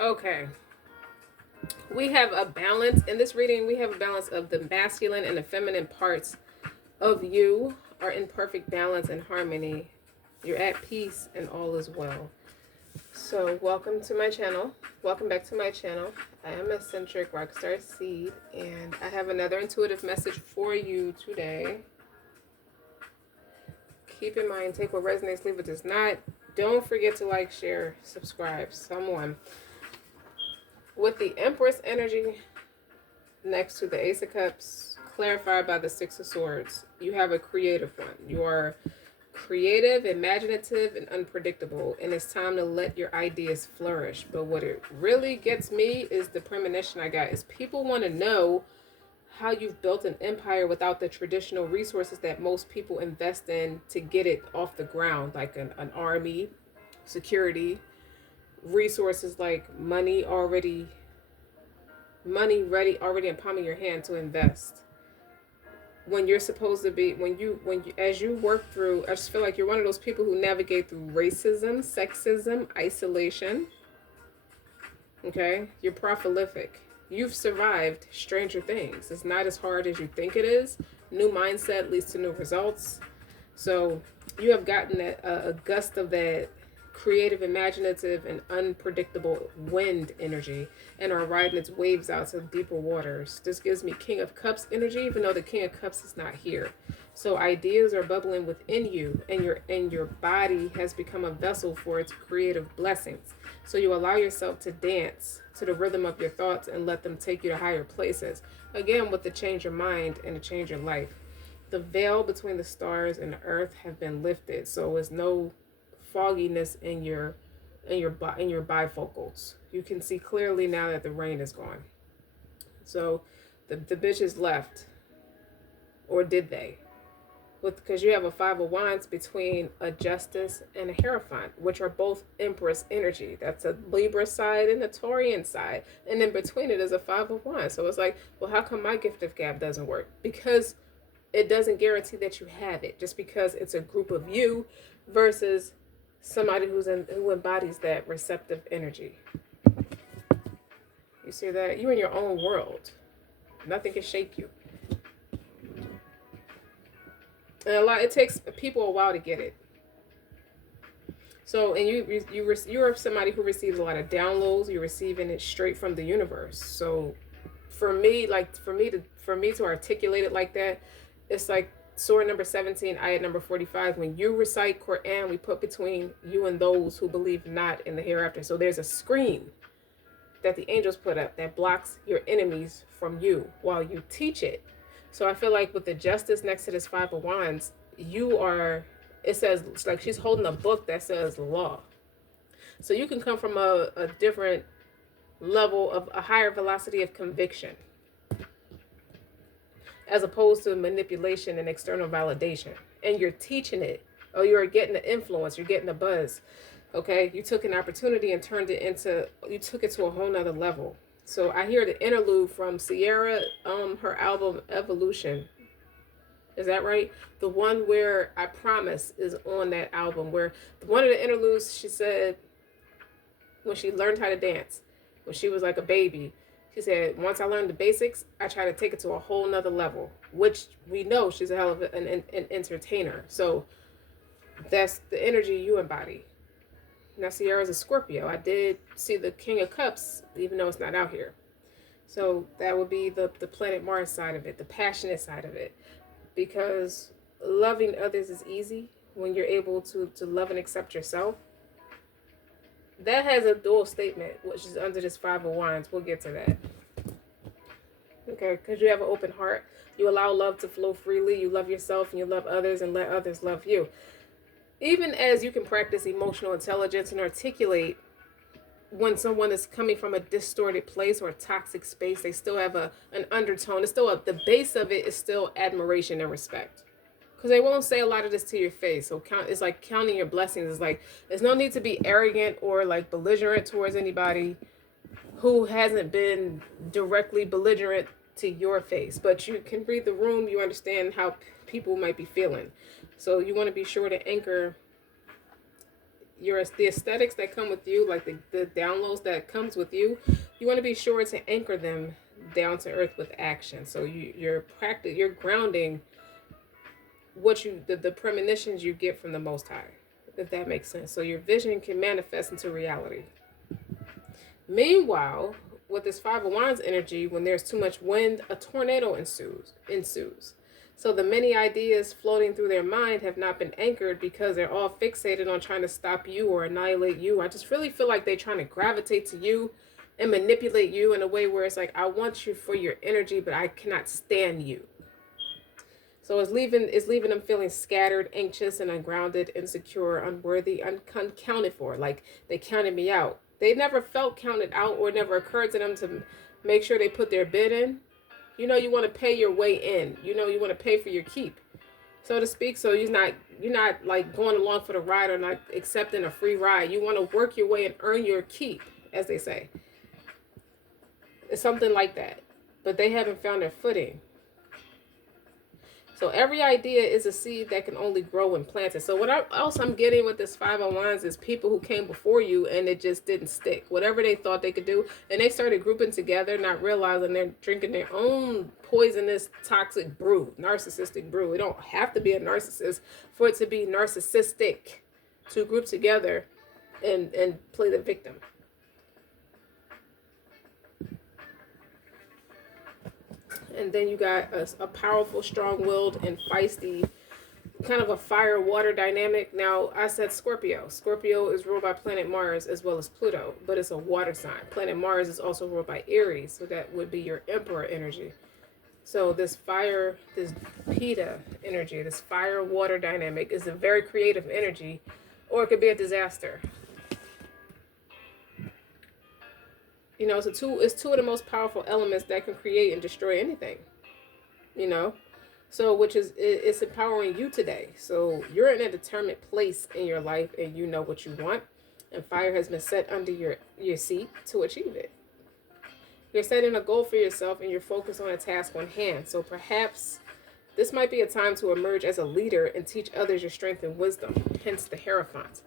Okay. We have a balance in this reading. We have a balance of the masculine and the feminine parts of you are in perfect balance and harmony. You're at peace and all is well. So, welcome to my channel. Welcome back to my channel. I am Eccentric RockStar'Seed, and I have another intuitive message for you today. Keep in mind, take what resonates, leave what does not. Don't forget to like, share, subscribe. Someone with the Empress energy next to the Ace of Cups, clarified by the Six of Swords, you have a creative one. You are creative, imaginative, and unpredictable, and it's time to let your ideas flourish. But what it really gets me is the premonition I got is people want to know how you've built an empire without the traditional resources that most people invest in to get it off the ground, like an army, security, resources like money ready already in palm of your hand to invest. When you're supposed to be, when you as you work through, I just feel like you're one of those people who navigate through racism, sexism, isolation. Okay, you're prolific. You've survived stranger things. It's not as hard as you think it is. New mindset leads to new results. So you have gotten a gust of that creative, imaginative, and unpredictable wind energy and are riding its waves out to deeper waters. This gives me King of Cups energy, even though the King of Cups is not here. So ideas are bubbling within you, and your body has become a vessel for its creative blessings. So you allow yourself to dance to the rhythm of your thoughts and let them take you to higher places. Again, with the change your mind and to change your life. The veil between the stars and the earth have been lifted, so there's no fogginess in your bifocals. You can see clearly now that the rain is gone. So the bitches left, or did they? Because you have a Five of Wands between a Justice and a Hierophant, which are both Empress energy. That's a Libra side and a Taurian side, and in between it is a Five of Wands. So it's like, well, how come my gift of gab doesn't work? Because it doesn't guarantee that you have it. Just because it's a group of you versus somebody who embodies that receptive energy. You see that? You're in your own world. Nothing can shake you. And it takes people a while to get it. So, and you're somebody who receives a lot of downloads. You're receiving it straight from the universe. So, for me to articulate it like that, it's like Surah number 17, ayat number 45. When you recite Quran, we put between you and those who believe not in the hereafter. So there's a screen that the angels put up that blocks your enemies from you while you teach it. So I feel like with the Justice next to this Five of Wands, it says, it's like she's holding a book that says law. So you can come from a different level of a higher velocity of conviction, as opposed to manipulation and external validation. And you're teaching it. Oh, you're getting the influence. You're getting the buzz. Okay? You took an opportunity and you took it to a whole nother level. So I hear the interlude from Sierra, her album Evolution. Is that right? The one where I Promise is on that album, where one of the interludes, she said, when she learned how to dance, when she was like a baby, she said, once I learned the basics, I try to take it to a whole nother level, which we know she's a hell of an entertainer. So that's the energy you embody. Now, Sierra's a Scorpio. I did see the King of Cups, even though it's not out here. So that would be the planet Mars side of it, the passionate side of it. Because loving others is easy when you're able to love and accept yourself. That has a dual statement, which is under this Five of Wands. We'll get to that. Okay, because you have an open heart. You allow love to flow freely. You love yourself and you love others and let others love you. Even as you can practice emotional intelligence and articulate when someone is coming from a distorted place or a toxic space, they still have an undertone. It's still the base of it is still admiration and respect. Because they won't say a lot of this to your face. So it's like counting your blessings. It's like there's no need to be arrogant or like belligerent towards anybody who hasn't been directly belligerent to your face. But you can read the room. You understand how people might be feeling. So you want to be sure to anchor the aesthetics that come with you, like the downloads that comes with you, you want to be sure to anchor them down to earth with action. So you're grounding the premonitions you get from the Most High, if that makes sense. So your vision can manifest into reality. Meanwhile, with this Five of Wands energy, when there's too much wind, a tornado ensues. So the many ideas floating through their mind have not been anchored because they're all fixated on trying to stop you or annihilate you. I just really feel like they're trying to gravitate to you and manipulate you in a way where it's like, I want you for your energy, but I cannot stand you. So it's leaving them feeling scattered, anxious, and ungrounded, insecure, unworthy, uncounted for. Like, they counted me out. They never felt counted out, or it never occurred to them to make sure they put their bid in. You know, you want to pay your way in. You know, you want to pay for your keep, so to speak. So you're not like going along for the ride or not accepting a free ride. You want to work your way and earn your keep, as they say. It's something like that. But they haven't found their footing. So every idea is a seed that can only grow when planted. So what else I'm getting with this Five of Wands is people who came before you and it just didn't stick. Whatever they thought they could do, and they started grouping together, not realizing they're drinking their own poisonous, toxic brew, narcissistic brew. It don't have to be a narcissist for it to be narcissistic to group together and play the victim. And then you got a powerful, strong-willed, and feisty, kind of a fire-water dynamic. Now, I said Scorpio. Scorpio is ruled by planet Mars as well as Pluto, but it's a water sign. Planet Mars is also ruled by Aries, so that would be your Emperor energy. So this fire, this Pitta energy, this fire-water dynamic is a very creative energy, or it could be a disaster. You know, it's two of the most powerful elements that can create and destroy anything. You know, so it's empowering you today. So you're in a determined place in your life, and you know what you want, and fire has been set under your seat to achieve it. You're setting a goal for yourself, and you're focused on a task on hand. So perhaps this might be a time to emerge as a leader and teach others your strength and wisdom. Hence the Hierophant.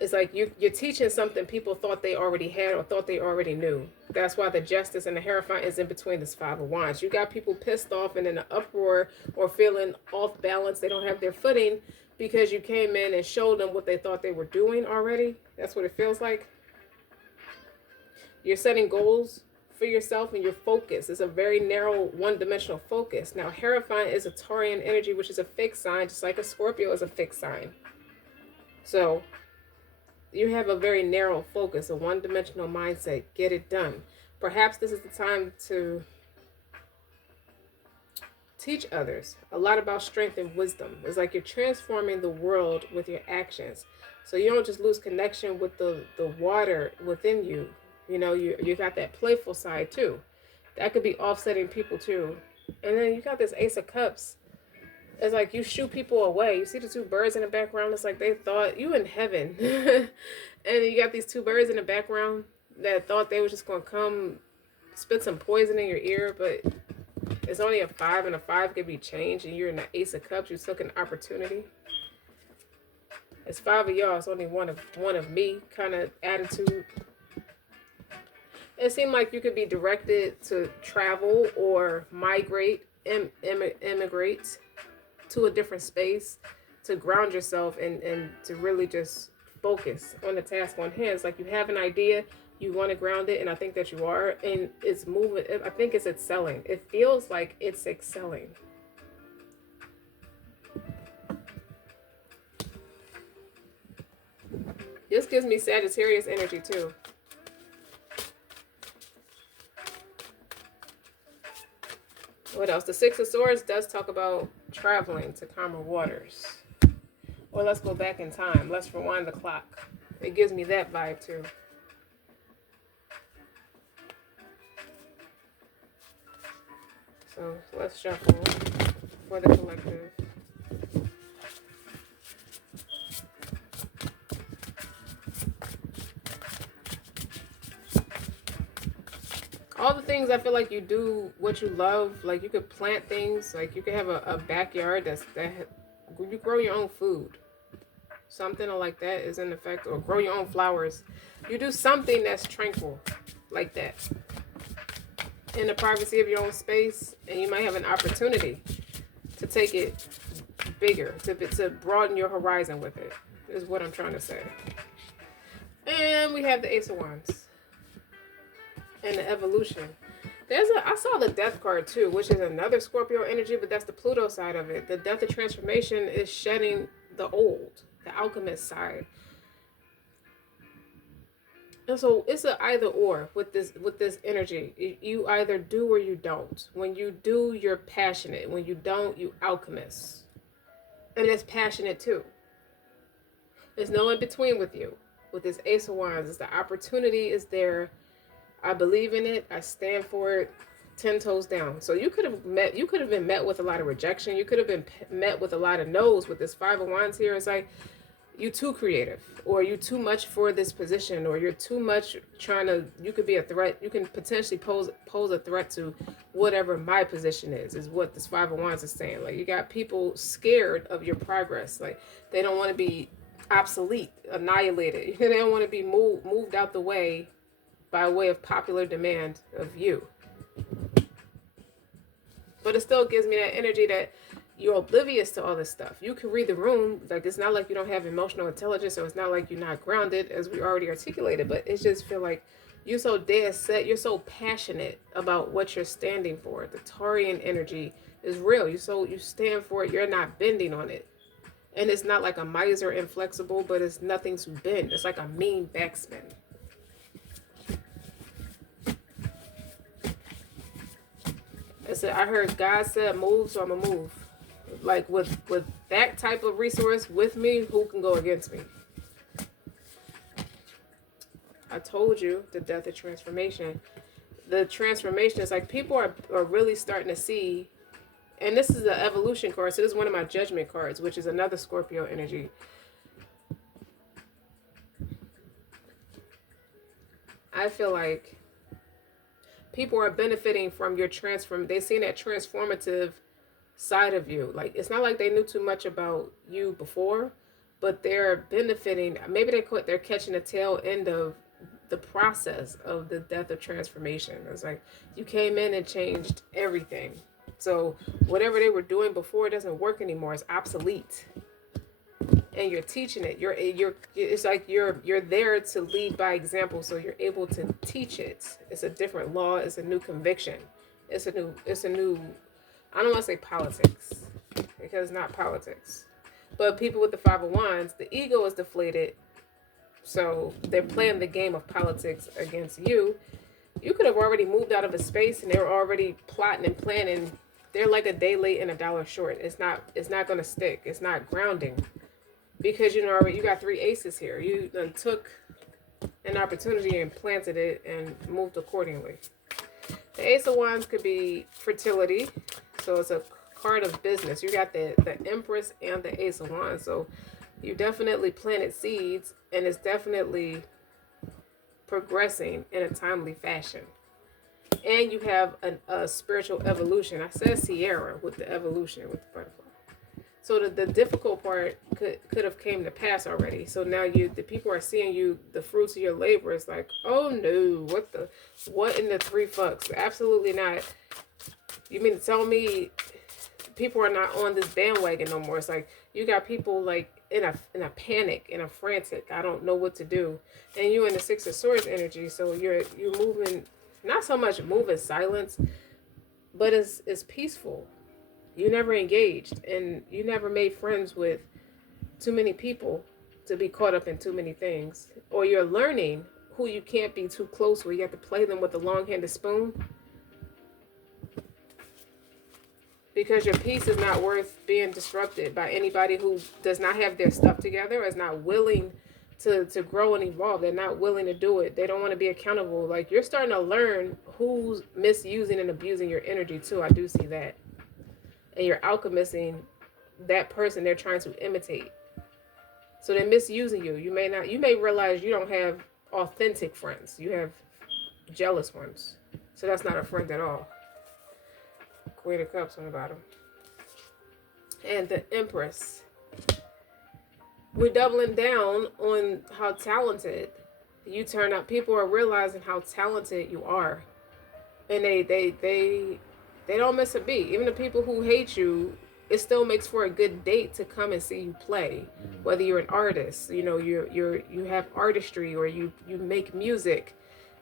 It's like you're teaching something people thought they already had or thought they already knew. That's why the Justice and the Hierophant is in between this Five of Wands. You got people pissed off and in an uproar or feeling off balance. They don't have their footing because you came in and showed them what they thought they were doing already. That's what it feels like. You're setting goals for yourself, and your focus is a very narrow, one-dimensional focus. Now, Hierophant is a Taurian energy, which is a fixed sign, just like a Scorpio is a fixed sign. So you have a very narrow focus, a one-dimensional mindset. Get it done. Perhaps this is the time to teach others a lot about strength and wisdom. It's like you're transforming the world with your actions. So you don't just lose connection with the water within you. You know, you got that playful side too. That could be offsetting people too. And then you got this Ace of Cups. It's like you shoot people away. You see the two birds in the background. It's like they thought you in heaven. And you got these two birds in the background that thought they were just going to come spit some poison in your ear. But it's only a 5, and a 5 can be changed. And you're in the Ace of Cups. You took an opportunity. It's 5 of y'all. It's only one of me kind of attitude. It seemed like you could be directed to travel or migrate, immigrate to a different space, to ground yourself and to really just focus on the task on hand. It's like you have an idea, you want to ground it, and I think that you are, and it's moving. I think it's excelling. It feels like it's excelling. This gives me Sagittarius energy too. What else? The Six of Swords does talk about traveling to calmer waters. Or let's go back in time. Let's rewind the clock. It gives me that vibe too. So let's shuffle for the collective. All the things I feel like you do what you love, like you could plant things, like you could have a backyard that you grow your own food. something like that is in effect, or grow your own flowers. You do something that's tranquil like that in the privacy of your own space, and you might have an opportunity to take it bigger, to broaden your horizon with it, is what I'm trying to say. And we have the Ace of Wands and the evolution. I saw the Death card too, which is another Scorpio energy, but that's the Pluto side of it. The Death of transformation is shedding the old, the alchemist side. And so it's an either or with this energy. You either do or you don't. When you do, you're passionate. When you don't, you alchemist. And it's passionate too. There's no in between with you. With this Ace of Wands, the opportunity is there. I believe in it. I stand for it. 10 toes down. So you could have been met with a lot of rejection. You could have been met with a lot of no's. With this Five of Wands here, it's like, you too creative, or you too much for this position, or you're too much you could be a threat. You can potentially pose a threat to whatever my position is what this Five of Wands is saying. Like, you got people scared of your progress. Like, they don't want to be obsolete, annihilated. They don't want to be moved out the way by way of popular demand of you. But it still gives me that energy that you're oblivious to all this stuff. You can read the room. Like, it's not like you don't have emotional intelligence, so it's not like you're not grounded, as we already articulated, but it just feel like you're so dead set. You're so passionate about what you're standing for. The Taurean energy is real. You stand for it. You're not bending on it. And it's not like a miser inflexible, but it's nothing to bend. It's like a mean backspin. I heard God said move, so I'm gonna move. Like, with that type of resource with me, who can go against me? I told you the Death of transformation. The transformation is like, people are really starting to see, and this is the evolution card, so this is one of my judgment cards, which is another Scorpio energy. I feel like people are benefiting from your they've seen that transformative side of you. Like, it's not like they knew too much about you before, but they're benefiting. Maybe they're catching the tail end of the process of the Death of transformation. It's like, you came in and changed everything. So whatever they were doing before doesn't work anymore. It's obsolete. And you're teaching it. It's like you're there to lead by example, so you're able to teach it. It's a different law. It's a new conviction. It's a new I don't want to say politics, because it's not politics. But people with the Five of Wands, the ego is deflated. So they're playing the game of politics against you. You could have already moved out of a space, and they were already plotting and planning. They're like a day late and a dollar short. It's not going to stick. It's not grounding. Because you got 3 aces here. You then took an opportunity and planted it and moved accordingly. The Ace of Wands could be fertility. So it's a card of business. You got the Empress and the Ace of Wands. So you definitely planted seeds, and it's definitely progressing in a timely fashion. And you have a spiritual evolution. I said Sierra with the evolution, with the butterfly. So the difficult part could have came to pass already. So now the people are seeing you, the fruits of your labor. It's like, oh no, what in the 3 fucks? Absolutely not. You mean to tell me people are not on this bandwagon no more? It's like, you got people like in a panic, in a frantic, I don't know what to do. And you in the 6 of Swords energy, so you're moving, not so much moving silence, but it's peaceful. You never engaged, and you never made friends with too many people to be caught up in too many things. Or you're learning who you can't be too close with. You have to play them with a long-handed spoon. Because your peace is not worth being disrupted by anybody who does not have their stuff together, is not willing to grow and evolve. They're not willing to do it. They don't want to be accountable. Like, you're starting to learn who's misusing and abusing your energy too. I do see that. And you're alchemisting that person they're trying to imitate. So they're misusing you. You may realize you don't have authentic friends. You have jealous ones. So that's not a friend at all. Queen of Cups on the bottom. And the Empress. we're doubling down on how talented you turn out. People are realizing how talented you are, and they don't miss a beat. Even the people who hate you, it still makes for a good date to come and see you play. Whether you're an artist, you know, you have artistry, or you make music,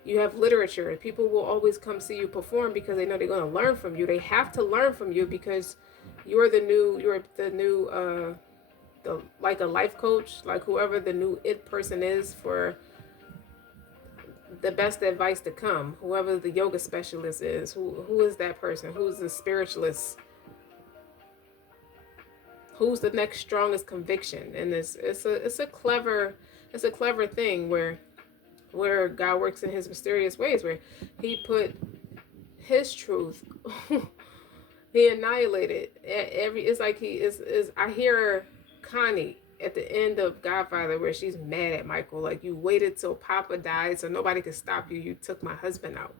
you have literature. People will always come see you perform because they know they're going to learn from you. They have to learn from you because you're the new like a life coach, like whoever the new it person is for the best advice to come. Whoever the yoga specialist is, who is that person? Who's the spiritualist? Who's the next strongest conviction? And it's a clever thing where God works in his mysterious ways, where he put his truth he annihilated every. It's like he is I hear Connie at the end of Godfather where she's mad at Michael, like, you waited till Papa died so nobody could stop you. You took my husband out.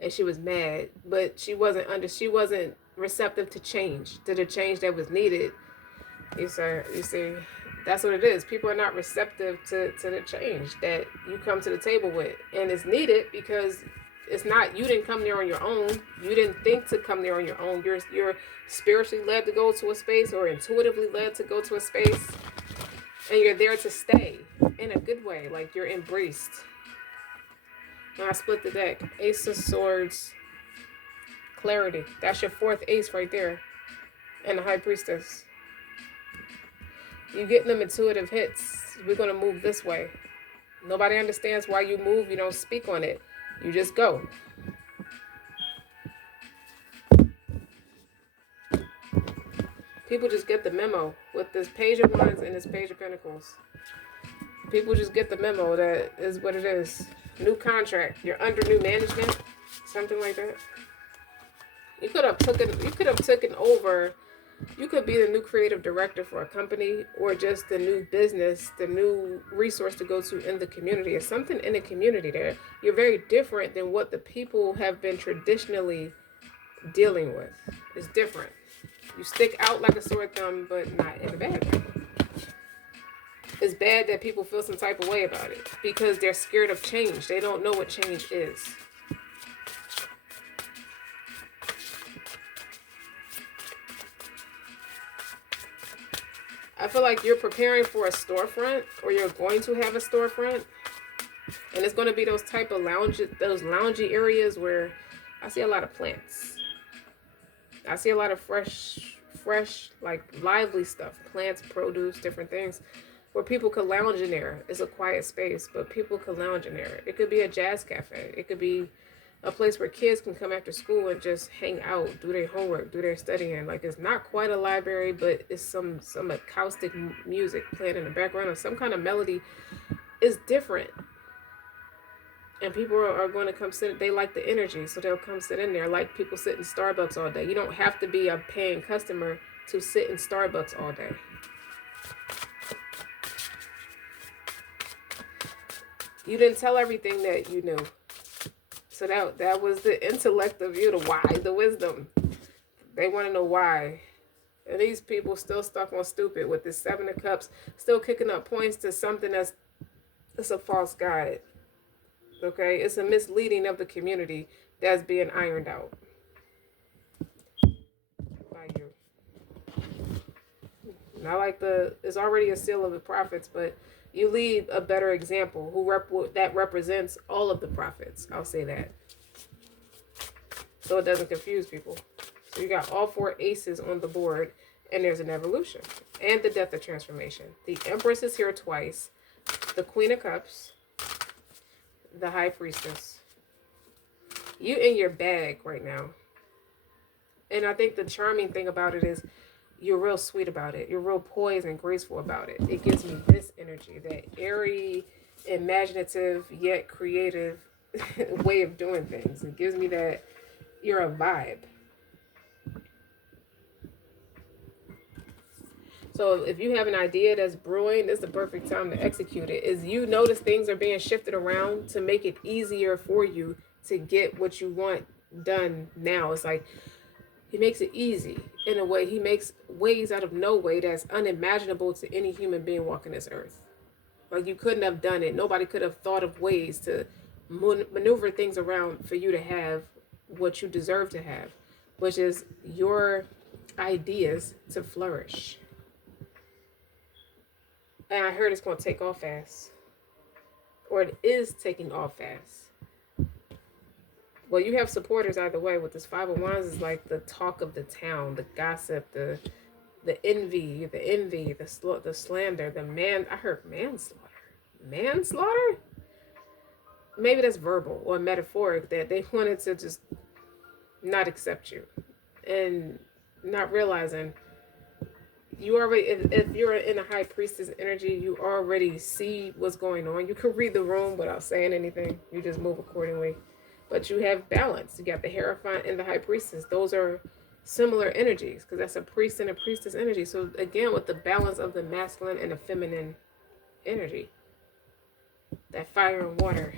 And she was mad, but she wasn't receptive to change, to the change that was needed. You see, that's what it is. People are not receptive to the change that you come to the table with. And it's needed because it's not, you didn't come there on your own. You didn't think to come there on your own. You're spiritually led to go to a space, or intuitively led to go to a space. And you're there to stay in a good way. Like, you're embraced. Now I split the deck. Ace of Swords. Clarity. That's your fourth ace right there. And the High Priestess. You getting them intuitive hits. We're going to move this way. Nobody understands why you move. You don't speak on it. You just go. People just get the memo with this Page of Wands and this Page of Pentacles. People just get the memo that is what it is. New contract. You're under new management. Something like that. You could have taken over. You could be the new creative director for a company, or just the new business, the new resource to go to in the community. It's something in the community there. You're very different than what the people have been traditionally dealing with. It's different. You stick out like a sore thumb, but not in a bad way. It's bad that people feel some type of way about it because they're scared of change. They don't know what change is. I feel like you're preparing for a storefront, or you're going to have a storefront. And it's going to be those type of loungy areas where I see a lot of plants. I see a lot of fresh, like lively stuff. Plants, produce, different things. Where people could lounge in there. It's a quiet space, but people could lounge in there. It could be a jazz cafe. It could be a place where kids can come after school and just hang out, do their homework, do their studying. Like, it's not quite a library, but it's some acoustic music playing in the background, or some kind of melody. It's different. And people are going to come sit. They like the energy, so they'll come sit in there. Like people sit in Starbucks all day. You don't have to be a paying customer to sit in Starbucks all day. You didn't tell everything that you knew. So that was the intellect of you, the why, the wisdom. They want to know why. And these people still stuck on stupid with this Seven of Cups, still kicking up points to something that's a false guide. Okay? It's a misleading of the community that's being ironed out by you. Not like it's already a seal of the prophets, but you lead a better example that represents all of the prophets. I'll say that. So it doesn't confuse people. So you got all four aces on the board, and there's an evolution and the death of transformation. The Empress is here twice. The Queen of Cups. The High Priestess. You in your bag right now. And I think the charming thing about it is you're real sweet about it. You're real poised and graceful about it. It gives me this energy, that airy, imaginative, yet creative way of doing things. It gives me that you're a vibe. So if you have an idea that's brewing, this is the perfect time to execute it. Is you notice things are being shifted around to make it easier for you to get what you want done now. It's like He makes it easy in a way. He makes ways out of no way that's unimaginable to any human being walking this earth. Like, you couldn't have done it. Nobody could have thought of ways to maneuver things around for you to have what you deserve to have, which is your ideas to flourish. And I heard it's going to take off fast, or it is taking off fast. Well, you have supporters either way. With this Five of Wands is like the talk of the town, the gossip, the envy, the slander, the man. I heard manslaughter. Manslaughter? Maybe that's verbal or metaphoric, that they wanted to just not accept you, and not realizing you already, if you're in a high priestess energy, you already see what's going on. You can read the room without saying anything. You just move accordingly. But you have balance. You got the Hierophant and the High Priestess. Those are similar energies, because that's a priest and a priestess energy. So again, with the balance of the masculine and the feminine energy, that fire and water.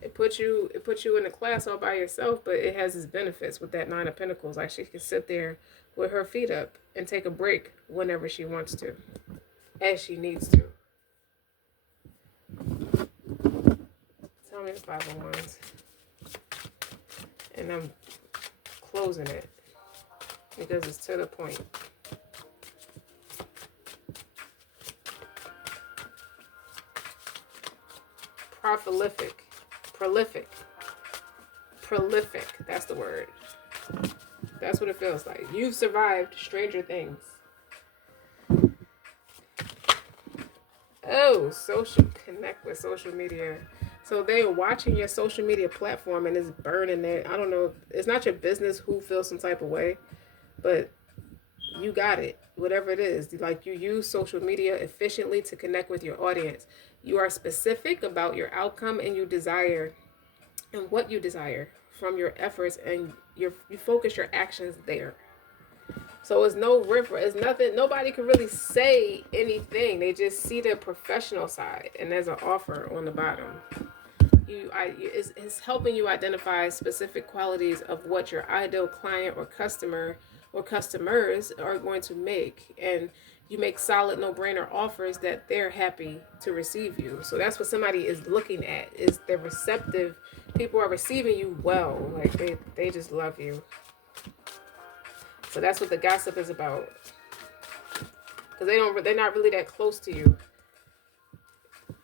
It puts you in a class all by yourself, but it has its benefits with that Nine of Pentacles. Like, she can sit there with her feet up and take a break whenever she wants to, as she needs to. Tell me the Five of Wands. And I'm closing it because it's to the point. Prolific. That's the word. That's what it feels like. You've survived stranger things. Oh, connect with social media. So they're watching your social media platform and it's burning it. I don't know. It's not your business who feels some type of way, but you got it. Whatever it is. Like, you use social media efficiently to connect with your audience. You are specific about your outcome, and you desire and what you desire from your efforts, and you focus your actions there. So it's no river. It's nothing. Nobody can really say anything. They just see the professional side, and there's an offer on the bottom. It's helping you identify specific qualities of what your ideal client or customer or customers are going to make, and you make solid no-brainer offers that they're happy to receive you. So that's what somebody is looking at, is they're receptive. People are receiving you well. Like, they just love you. So that's what the gossip is about, because they're not really that close to you.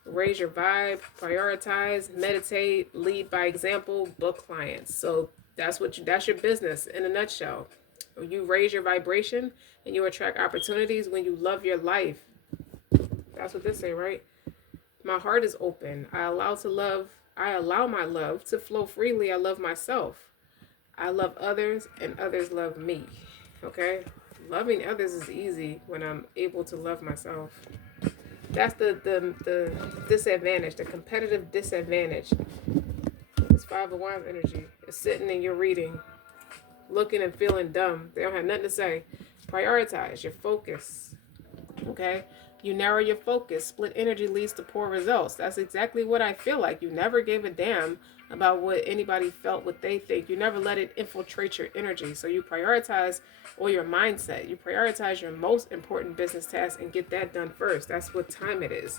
Raise your vibe, prioritize, meditate, lead by example, book clients. So that's your business in a nutshell. You raise your vibration and you attract opportunities when you love your life. That's what this say, right? My heart is open. I allow my love to flow freely. I love myself. I love others and others love me. Okay? Loving others is easy when I'm able to love myself. That's the disadvantage, the competitive disadvantage. This Five of Wands energy is sitting in your reading, looking and feeling dumb. They don't have nothing to say. Prioritize your focus. Okay? You narrow your focus. Split energy leads to poor results. That's exactly what I feel like. You never gave a damn about what anybody felt, what they think. You never let it infiltrate your energy. So you prioritize, or your mindset. You prioritize your most important business task and get that done first. That's what time it is.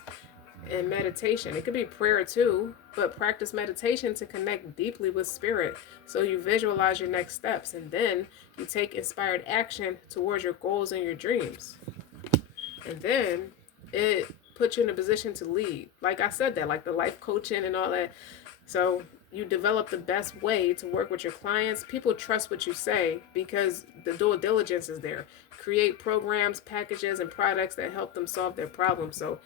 And meditation. It could be prayer too, but practice meditation to connect deeply with spirit. So you visualize your next steps, and then you take inspired action towards your goals and your dreams. And then it puts you in a position to lead. Like I said, that, like the life coaching and all that. So you develop the best way to work with your clients. People trust what you say because the due diligence is there. Create programs, packages, and products that help them solve their problems. So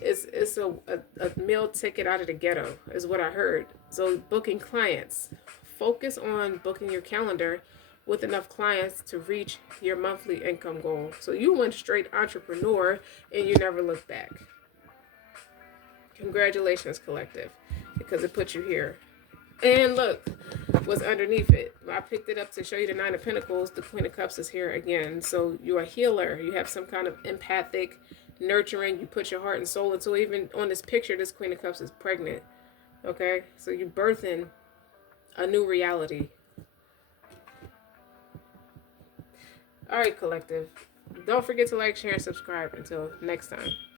it's a meal ticket out of the ghetto is what I heard. So booking clients. Focus on booking your calendar with enough clients to reach your monthly income goal. So you went straight entrepreneur and you never look back. Congratulations, collective, because it put you here. And look what's underneath it. I picked it up to show you the Nine of Pentacles. The Queen of Cups is here again. So you're a healer. You have some kind of empathic, nurturing. You put your heart and soul into it. Even on this picture, this Queen of Cups is pregnant. Okay? So you're birthing a new reality. All right, collective. Don't forget to like, share, and subscribe. Until next time.